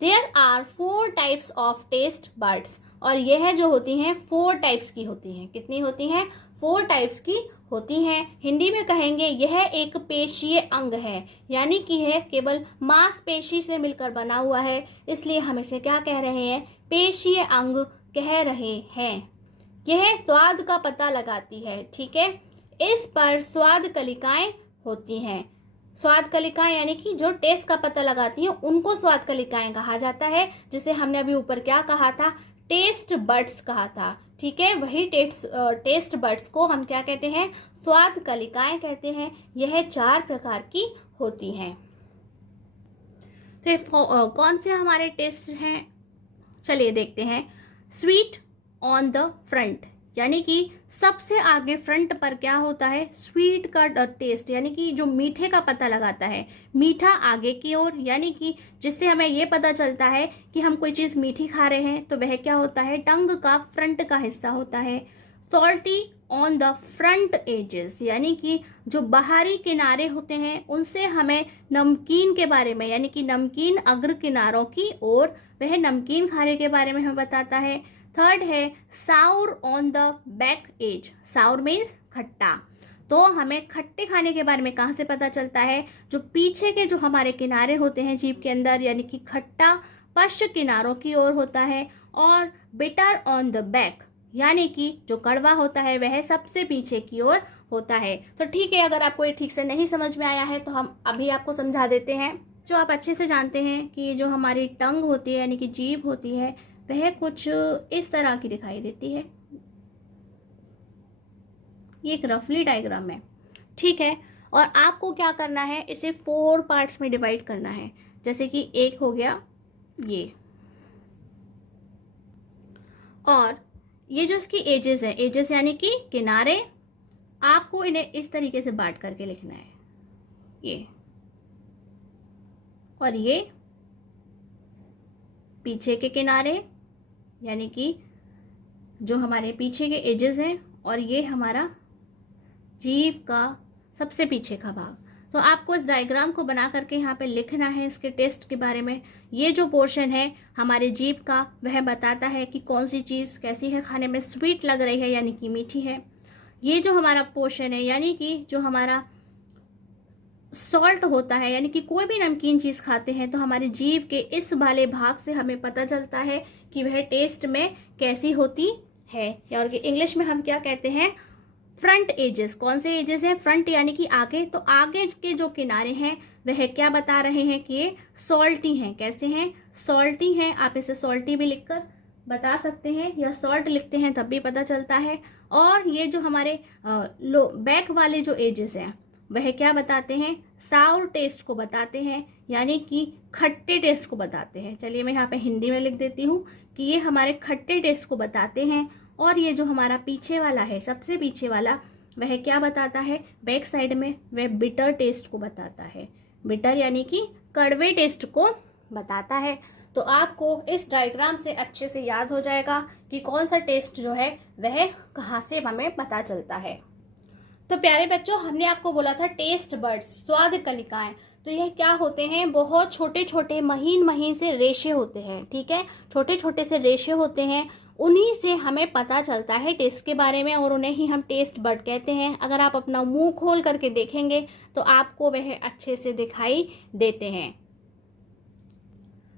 There are 4 types of taste buds, और यह जो होती हैं 4 टाइप्स की होती हैं। कितनी होती हैं, 4 टाइप्स की होती हैं। हिंदी में कहेंगे यह एक पेशीय अंग है, यानी कि यह केवल मांसपेशी से मिलकर बना हुआ है, इसलिए हम इसे क्या कह रहे हैं, पेशीय अंग कह रहे हैं। यह स्वाद का पता लगाती है, ठीक है। इस पर स्वाद कलिकाएं होती हैं। स्वाद कलिकाएं यानी कि जो टेस्ट का पता लगाती हैं उनको स्वाद कलिकाएं कहा जाता है, जिसे हमने अभी ऊपर क्या कहा था, टेस्ट बड्स कहा था, ठीक है। वही टेस्ट बड्स को हम क्या कहते हैं, स्वाद कलिकाएं कहते हैं। यह 4 प्रकार की होती हैं। तो कौन से हमारे टेस्ट हैं, चलिए देखते हैं। स्वीट ऑन द फ्रंट, यानी कि सबसे आगे फ्रंट पर क्या होता है, स्वीट का टेस्ट, यानी कि जो मीठे का पता लगाता है, मीठा आगे की ओर, यानी कि जिससे हमें ये पता चलता है कि हम कोई चीज़ मीठी खा रहे हैं, तो वह क्या होता है, टंग का फ्रंट का हिस्सा होता है। Salty on the front edges, यानी कि जो बाहरी किनारे होते हैं उनसे हमें नमकीन के बारे में, यानी कि नमकीन अग्र किनारों की ओर, वह नमकीन खाने के बारे में हमें बताता है। थर्ड है sour on the back edge. Sour means खट्टा, तो हमें खट्टे खाने के बारे में कहाँ से पता चलता है, जो पीछे के जो हमारे किनारे होते हैं जीभ के अंदर, यानी कि खट्टा पश्च किनारों की ओर होता है। और बिटर ऑन द बैक, यानी कि जो कड़वा होता है वह सबसे पीछे की ओर होता है। तो ठीक है, अगर आपको ये ठीक से नहीं समझ में आया है तो हम अभी आपको समझा देते हैं। जो आप अच्छे से जानते हैं कि जो हमारी टंग होती है यानी कि जीभ होती है, वह कुछ इस तरह की दिखाई देती है। ये एक रफली डायग्राम है, ठीक है। और आपको क्या करना है, इसे 4 पार्ट्स में डिवाइड करना है। जैसे कि एक हो गया ये, और ये जो इसकी एजेस है, एजेस यानी कि किनारे, आपको इन्हें इस तरीके से बांट करके लिखना है, ये और ये पीछे के किनारे, यानी कि जो हमारे पीछे के एजेस हैं, और ये हमारा जीभ का सबसे पीछे का भाग। तो आपको इस डायग्राम को बना करके यहाँ पे लिखना है इसके टेस्ट के बारे में। ये जो पोर्शन है हमारे जीभ का, वह बताता है कि कौन सी चीज़ कैसी है, खाने में स्वीट लग रही है यानी कि मीठी है। ये जो हमारा पोर्शन है यानी कि जो हमारा सॉल्ट होता है, यानी कि कोई भी नमकीन चीज़ खाते हैं तो हमारे जीभ के इस वाले भाग से हमें पता चलता है कि वह टेस्ट में कैसी होती है। और इंग्लिश में हम क्या कहते हैं, फ्रंट एजेस। कौन से एजेस हैं, फ्रंट यानी कि आगे, तो आगे के जो किनारे हैं वह क्या बता रहे हैं कि ये सॉल्टी हैं। कैसे हैं, सॉल्टी हैं। आप इसे सॉल्टी भी लिखकर बता सकते हैं या सॉल्ट लिखते हैं तब भी पता चलता है। और ये जो हमारे बैक वाले जो एजेस हैं वह क्या बताते हैं, साउर टेस्ट को बताते हैं, यानी कि खट्टे टेस्ट को बताते हैं। चलिए मैं यहाँ पे हिंदी में लिख देती हूँ कि ये हमारे खट्टे टेस्ट को बताते हैं। और ये जो हमारा पीछे वाला है, सबसे पीछे वाला, वह क्या बताता है, बैक साइड में वह बिटर टेस्ट को बताता है। बिटर यानी कि कड़वे टेस्ट को बताता है। तो आपको इस डायग्राम से अच्छे से याद हो जाएगा कि कौन सा टेस्ट जो है वह कहाँ से हमें पता चलता है। तो प्यारे बच्चों, हमने आपको बोला था टेस्ट बड्स, स्वाद कलिकाएं। तो यह क्या होते हैं, बहुत छोटे छोटे महीन महीन से रेशे होते हैं। ठीक है, छोटे छोटे से रेशे होते हैं, उन्हीं से हमें पता चलता है टेस्ट के बारे में, और उन्हें ही हम टेस्ट बड कहते हैं। अगर आप अपना मुंह खोल करके देखेंगे तो आपको वह अच्छे से दिखाई देते हैं।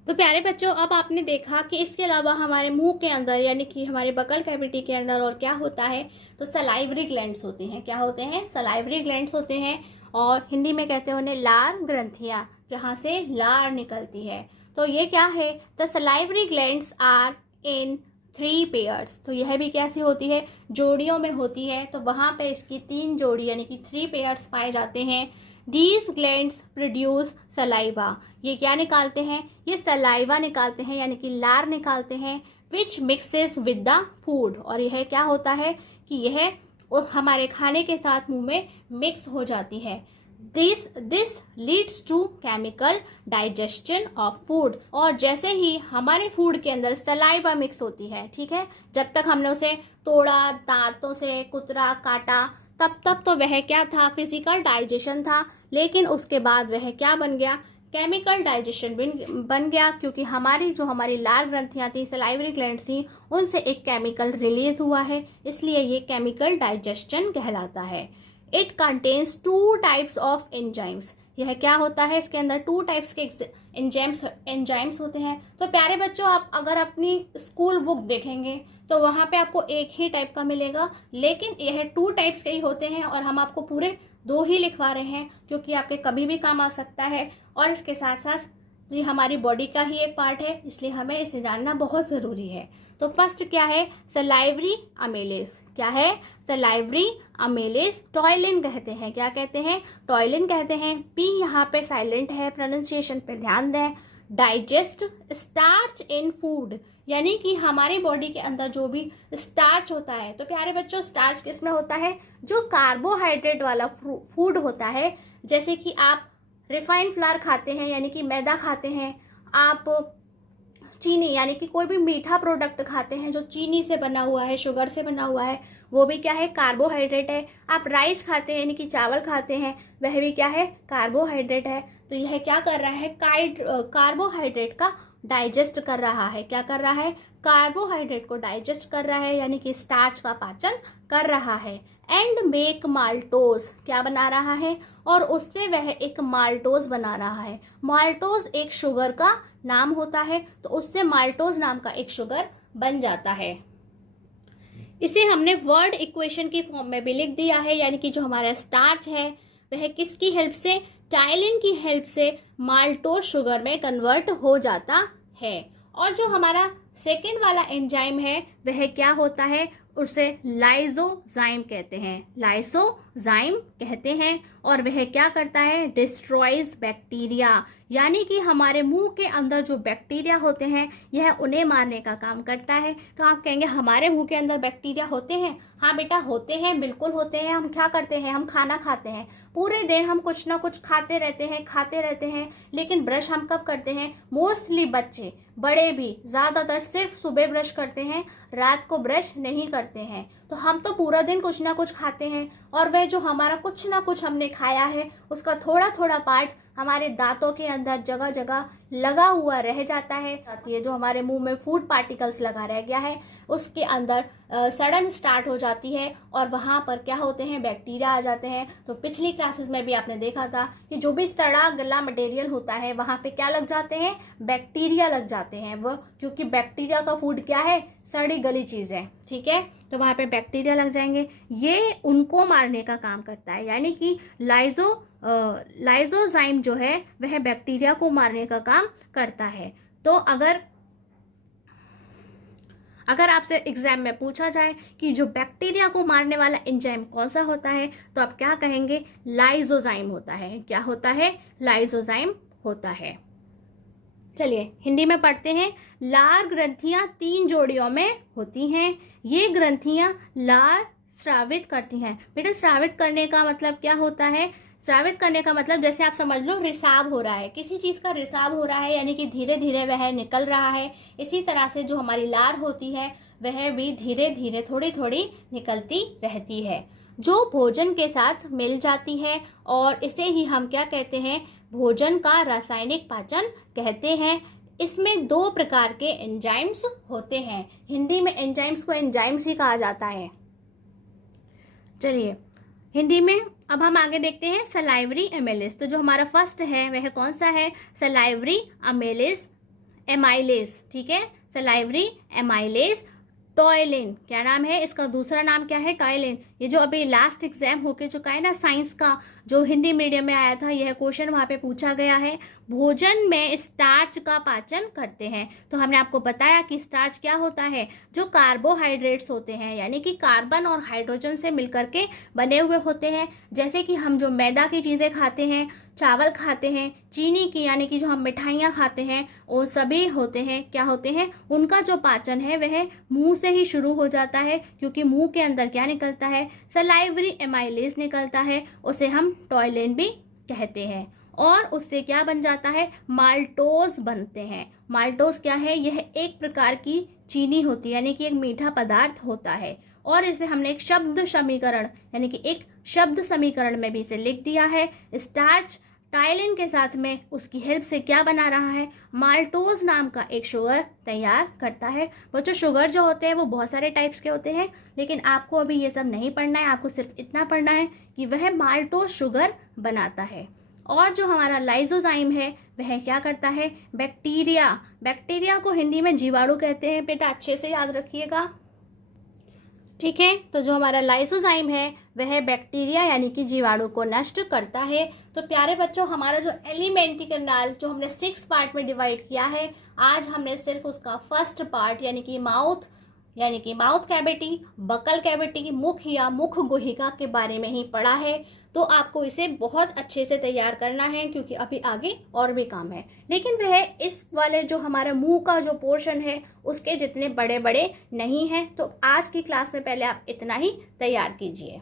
तो प्यारे बच्चों, अब आपने देखा कि इसके अलावा हमारे मुंह के अंदर यानी कि हमारे बकल कैविटी के अंदर और क्या होता है, तो सलाइवरी ग्लैंड्स होते हैं। क्या होते हैं, सलाइवरी ग्लैंड्स होते हैं, और हिंदी में कहते हैं उन्हें लार ग्रंथियां, जहां से लार निकलती है। तो ये क्या है, the salivary glands are in 3 pairs. तो यह भी कैसी होती है, जोड़ियों में होती है। तो वहां पे इसकी 3 जोड़ी यानी कि 3 पेयर्स पाए जाते हैं। These glands produce saliva। ये क्या निकालते हैं, ये सलाइवा निकालते हैं यानी कि लार निकालते हैं, which mixes with the food। और यह क्या होता है कि यह हमारे खाने के साथ मुंह में मिक्स हो जाती है। This leads to chemical digestion of food। और जैसे ही हमारे फूड के अंदर सलाइवा मिक्स होती है, ठीक है, जब तक हमने उसे तोड़ा, दांतों से कुतरा, काटा, तब तक तो वह क्या था, फिजिकल डाइजेशन था। लेकिन उसके बाद वह क्या बन गया, केमिकल डाइजेशन बन गया, क्योंकि हमारी लार ग्रंथियां थी, सलाइवरी ग्लैंड्स थी, उनसे एक केमिकल रिलीज हुआ है, इसलिए ये केमिकल डाइजेशन कहलाता है। It contains 2 types of enzymes. यह क्या होता है, इसके अंदर 2 टाइप्स के एंजाइम्स होते हैं। तो प्यारे बच्चों, आप अगर अपनी स्कूल बुक देखेंगे तो वहाँ पे आपको एक ही टाइप का मिलेगा, लेकिन यह 2 टाइप्स के ही होते हैं, और हम आपको पूरे 2 ही लिखवा रहे हैं क्योंकि आपके कभी भी काम आ सकता है। और इसके साथ साथ ये हमारी बॉडी का ही एक पार्ट है, इसलिए हमें इसे जानना बहुत ज़रूरी है। तो फर्स्ट क्या है, सलाइवरी अमेलेस। क्या है, सलाइवरी अमेलेस। टॉयलिन कहते हैं, क्या कहते हैं, टॉयलिन कहते हैं। पी यहाँ पे साइलेंट है, प्रोनाउंसिएशन पे ध्यान दें। डाइजेस्ट स्टार्च इन फूड, यानी कि हमारी बॉडी के अंदर जो भी स्टार्च होता है। तो प्यारे बच्चों, स्टार्च किस में होता है, जो कार्बोहाइड्रेट वाला फूड होता है, जैसे कि आप रिफाइंड फ्लावर खाते हैं यानी कि मैदा खाते हैं, आप चीनी यानी कि कोई भी मीठा प्रोडक्ट खाते हैं जो चीनी से बना हुआ है, शुगर से बना हुआ है, वो भी क्या है, कार्बोहाइड्रेट है। आप राइस खाते हैं यानी कि चावल खाते हैं, वह भी क्या है, कार्बोहाइड्रेट है। तो यह क्या कर रहा है, कार्बोहाइड्रेट का डाइजेस्ट कर रहा है। क्या कर रहा है, कार्बोहाइड्रेट को डाइजेस्ट कर रहा है, यानी कि स्टार्च का पाचन कर रहा है। एंड मेक माल्टोज, क्या बना रहा है, और उससे वह एक माल्टोज बना रहा है। माल्टोज एक शुगर का नाम होता है, तो उससे माल्टोज नाम का एक शुगर बन जाता है। इसे हमने वर्ड इक्वेशन की फॉर्म में भी लिख दिया है, यानी कि जो हमारा स्टार्च है वह किसकी हेल्प से, टाइलिन की हेल्प से माल्टोज शुगर में कन्वर्ट हो जाता है। और जो हमारा सेकेंड वाला एंजाइम है वह क्या होता है, उसे लाइसोजाइम कहते हैं, लाइसोजाइम कहते हैं। और वह क्या करता है, डिस्ट्रॉयज बैक्टीरिया, यानी कि हमारे मुंह के अंदर जो बैक्टीरिया होते हैं यह उन्हें मारने का काम करता है। तो आप कहेंगे हमारे मुंह के अंदर बैक्टीरिया होते हैं, हाँ बेटा होते हैं, बिल्कुल होते हैं। हम क्या करते हैं, हम खाना खाते हैं, पूरे दिन हम कुछ ना कुछ खाते रहते हैं, लेकिन ब्रश हम कब करते हैं, मोस्टली बच्चे, बड़े भी ज़्यादातर सिर्फ सुबह ब्रश करते हैं, रात को ब्रश नहीं करते हैं। तो हम तो पूरा दिन कुछ ना कुछ खाते हैं, और वह जो हमारा कुछ ना कुछ हमने खाया है उसका थोड़ा थोड़ा पार्ट हमारे दांतों के अंदर जगह जगह लगा हुआ रह जाता है। जो हमारे मुंह में फूड पार्टिकल्स लगा रह गया है उसके अंदर सड़न स्टार्ट हो जाती है, और वहाँ पर क्या होते हैं, बैक्टीरिया आ जाते हैं। तो पिछली क्लासेस में भी आपने देखा था कि जो भी सड़ा गला मटेरियल होता है वहाँ पे क्या लग जाते हैं, बैक्टीरिया लग जाते हैं। वह क्योंकि बैक्टीरिया का फूड क्या है, सड़ी गली चीज़ है, ठीक है, तो वहाँ पे बैक्टीरिया लग जाएंगे, ये उनको मारने का काम करता है। यानी कि लाइसोजाइम जो है वह बैक्टीरिया को मारने का काम करता है। तो अगर आपसे एग्जाम में पूछा जाए कि जो बैक्टीरिया को मारने वाला एंजाइम कौन सा होता है, तो आप क्या कहेंगे, लाइसोजाइम होता है। क्या होता है, लाइसोजाइम होता है। चलिए हिंदी में पढ़ते हैं। लार ग्रंथियां 3 जोड़ियों में होती हैं। ये ग्रंथियां लार स्रावित करती हैं। बेटा स्रावित करने का मतलब क्या होता है? स्रावित करने का मतलब जैसे आप समझ लो रिसाव हो रहा है, किसी चीज़ का रिसाव हो रहा है यानी कि धीरे धीरे वह निकल रहा है। इसी तरह से जो हमारी लार होती है वह भी धीरे धीरे थोड़ी थोड़ी निकलती रहती है, जो भोजन के साथ मिल जाती है, और इसे ही हम क्या कहते हैं? भोजन का रासायनिक पाचन कहते हैं। इसमें 2 प्रकार के एंजाइम्स होते हैं। हिंदी में एंजाइम्स को एंजाइम्स ही कहा जाता है। चलिए हिंदी में अब हम आगे देखते हैं सलाइवरी एमाइलेज। तो जो हमारा फर्स्ट है वह कौन सा है? Salivary amylase. ठीक है, सलाइवरी एमाइलेज। टॉयलिन क्या नाम है इसका? दूसरा नाम क्या है? टॉयलिन। ये जो अभी लास्ट एग्जाम होके चुका है ना साइंस का, जो हिंदी मीडियम में आया था, यह क्वेश्चन वहाँ पे पूछा गया है। भोजन में स्टार्च का पाचन करते हैं। तो हमने आपको बताया कि स्टार्च क्या होता है? जो कार्बोहाइड्रेट्स होते हैं, यानी कि कार्बन और हाइड्रोजन से मिलकर के बने हुए होते हैं। जैसे कि हम जो मैदा की चीज़ें खाते हैं, चावल खाते हैं, चीनी की यानी कि जो हम मिठाइयाँ खाते हैं, वो सभी होते हैं क्या होते हैं? उनका जो पाचन है वह मुंह से ही शुरू हो जाता है, क्योंकि मुंह के अंदर क्या निकलता है? सलाइवरी एमाइलेज निकलता है। उसे हम टॉयलिन भी कहते हैं। और उससे क्या बन जाता है? माल्टोज बनते हैं। माल्टोज क्या है? यह एक प्रकार की चीनी होती है, यानी कि एक मीठा पदार्थ होता है। और इसे हमने एक शब्द समीकरण यानी कि एक शब्द समीकरण में भी इसे लिख दिया है। स्टार्च टाइलिन के साथ में उसकी हेल्प से क्या बना रहा है? माल्टोज नाम का एक शुगर तैयार करता है। बच्चों शुगर जो होते हैं वो बहुत सारे टाइप्स के होते हैं, लेकिन आपको अभी ये सब नहीं पढ़ना है। आपको सिर्फ इतना पढ़ना है कि वह माल्टोज शुगर बनाता है। और जो हमारा लाइसोजाइम है वह क्या करता है? बैक्टीरिया को हिंदी में जीवाणु कहते हैं। बेटा अच्छे से याद रखिएगा, ठीक है। तो जो हमारा लाइसोजाइम है वह बैक्टीरिया यानी कि जीवाणु को नष्ट करता है। तो प्यारे बच्चों, हमारा जो एलिमेंट्री कैनाल जो हमने 6 पार्ट में डिवाइड किया है, आज हमने सिर्फ उसका फर्स्ट पार्ट यानी कि माउथ कैविटी, बकल कैविटी, मुख या मुख गुहिका के बारे में ही पढ़ा है। तो आपको इसे बहुत अच्छे से तैयार करना है, क्योंकि अभी आगे और भी काम है। लेकिन वह इस वाले जो हमारा मुंह का जो पोर्शन है उसके जितने बड़े बड़े नहीं हैं। तो आज की क्लास में पहले आप इतना ही तैयार कीजिए।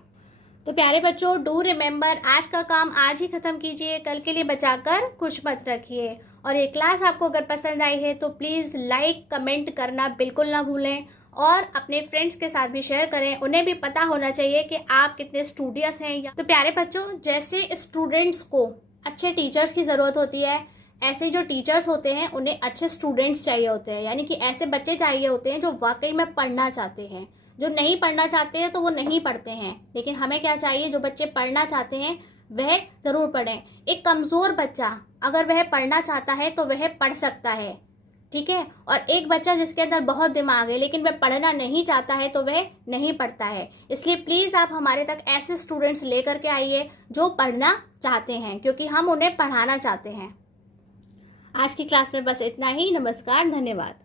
तो प्यारे बच्चों, डू रिमेम्बर, आज का काम आज ही खत्म कीजिए, कल के लिए बचाकर कुछ मत रखिए। और ये क्लास आपको अगर पसंद आई है तो प्लीज़ लाइक कमेंट करना बिल्कुल ना भूलें, और अपने फ्रेंड्स के साथ भी शेयर करें। उन्हें भी पता होना चाहिए कि आप कितने स्टूडियस हैं। तो प्यारे बच्चों, जैसे स्टूडेंट्स को अच्छे टीचर्स की ज़रूरत होती है, ऐसे जो टीचर्स होते हैं उन्हें अच्छे स्टूडेंट्स चाहिए होते हैं, यानी कि ऐसे बच्चे चाहिए होते हैं जो वाकई में पढ़ना चाहते हैं। जो नहीं पढ़ना चाहते हैं तो वो नहीं पढ़ते हैं, लेकिन हमें क्या चाहिए? जो बच्चे पढ़ना चाहते हैं वह ज़रूर पढ़ें। एक कमज़ोर बच्चा अगर वह पढ़ना चाहता है तो वह पढ़ सकता है, ठीक है। और एक बच्चा जिसके अंदर बहुत दिमाग है लेकिन वह पढ़ना नहीं चाहता है तो वह नहीं पढ़ता है। इसलिए प्लीज़ आप हमारे तक ऐसे स्टूडेंट्स लेकर के आइए जो पढ़ना चाहते हैं, क्योंकि हम उन्हें पढ़ाना चाहते हैं। आज की क्लास में बस इतना ही। नमस्कार, धन्यवाद।